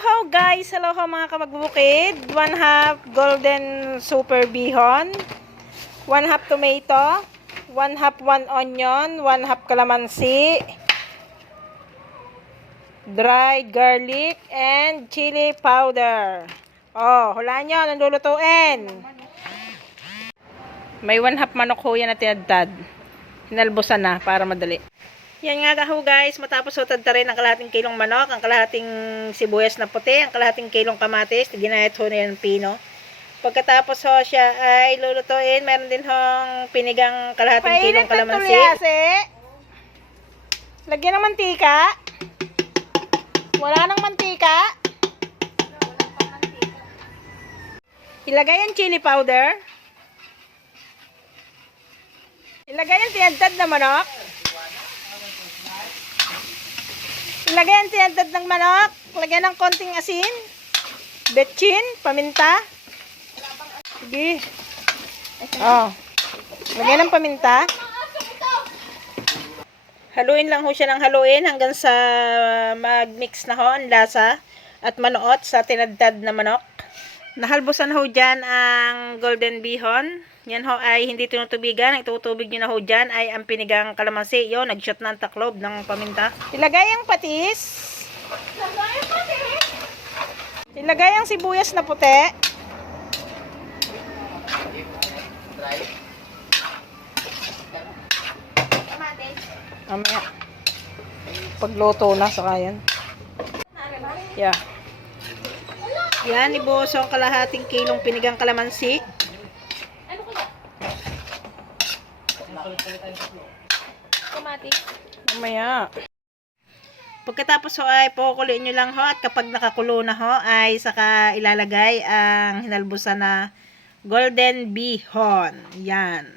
Hello guys! Hello mga kamagbukid. 1/2 golden super bihon, 1/2 tomato, 1/2 onion, 1/2 kalamansi, dried garlic, and chili powder. Oh, hulaan nyo, anong lulutuin? May 1/2 manok ho yan na tinadtad. Hinalbosan na para madali. Yan nga ho guys, matapos utad ta rin ang kalahating kilong manok, ang kalahating sibuyas na puti, ang kalahating kilong kamatis, ginayat ho na yan ng pino. Pagkatapos ho siya ay lulutuin, meron din hong pinigang kalahating kilong kalamansi. Lagyan ng mantika. Wala nang mantika. Ilagay ang chili powder. Ilagay ang tinadtad na manok. Ilagay ang tinadtad ng manok. Lagyan ng konting asin, betchin, paminta. Sige. Oh. Lagyan ng paminta. Haluin lang ho siya ng haluin hanggang sa mag-mix na ho ang lasa at manuot sa tinadtad na manok. Nahalbusan ho dyan ang golden bihon. Yan ho ay hindi tinutubigan. Ang itutubig nyo na ho dyan ay ang pinigang kalamansi. Yun, nag-shot na ang taklob ng paminta. Ilagay ang patis. Ilagay ang sibuyas na puti. Mamaya. Pagluto na sa kayan. Yeah. Yan, ibuhos ang kalahating kilong pinigang kalamansi. Mamaya. Pagkatapos ho ay pukuliin nyo lang ho at kapag nakakulo na ho ay saka ilalagay ang hinalbusan na golden bihon. Yan.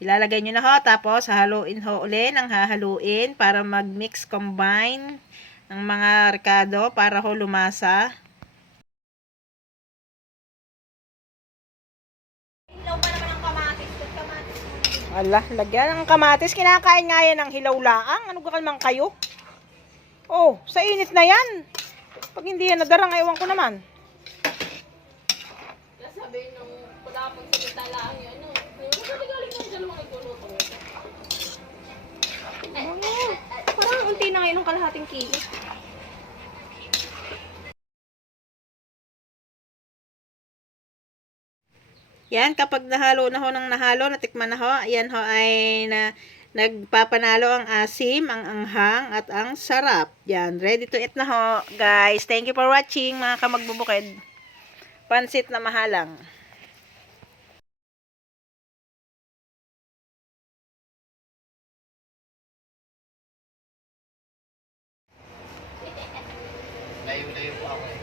Ilalagay nyo na ho tapos hahaluin ho uli ng hahaluin para mag-mix combine ng mga rekado para ho lumasa. Ala, lagyan ng kamatis. Kinakain nga yan ng hilaw laang. Ano gakalmang kayo? Oh, sa init na yan. Pag hindi yan nadarang, ewan ko naman. Sabi nung wala pang salita laang yan. Galing ng dalawang nagluluto. Parang unti na ngayon ng kalahating kilo. Yan, kapag nahalo na ho ng nahalo, natikman na ho, yan ho ay nagpapanalo ang asim, ang anghang, at ang sarap. Yan, ready to eat na ho, guys. Thank you for watching, mga kamagbubukid. Pansit na mahalang. Layo-layo po ako eh.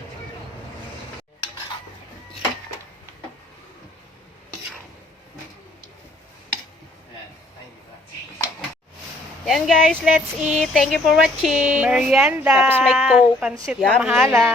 Yan guys, let's eat. Thank you for watching. Merienda. Tapos may coke, pansit na mahalang.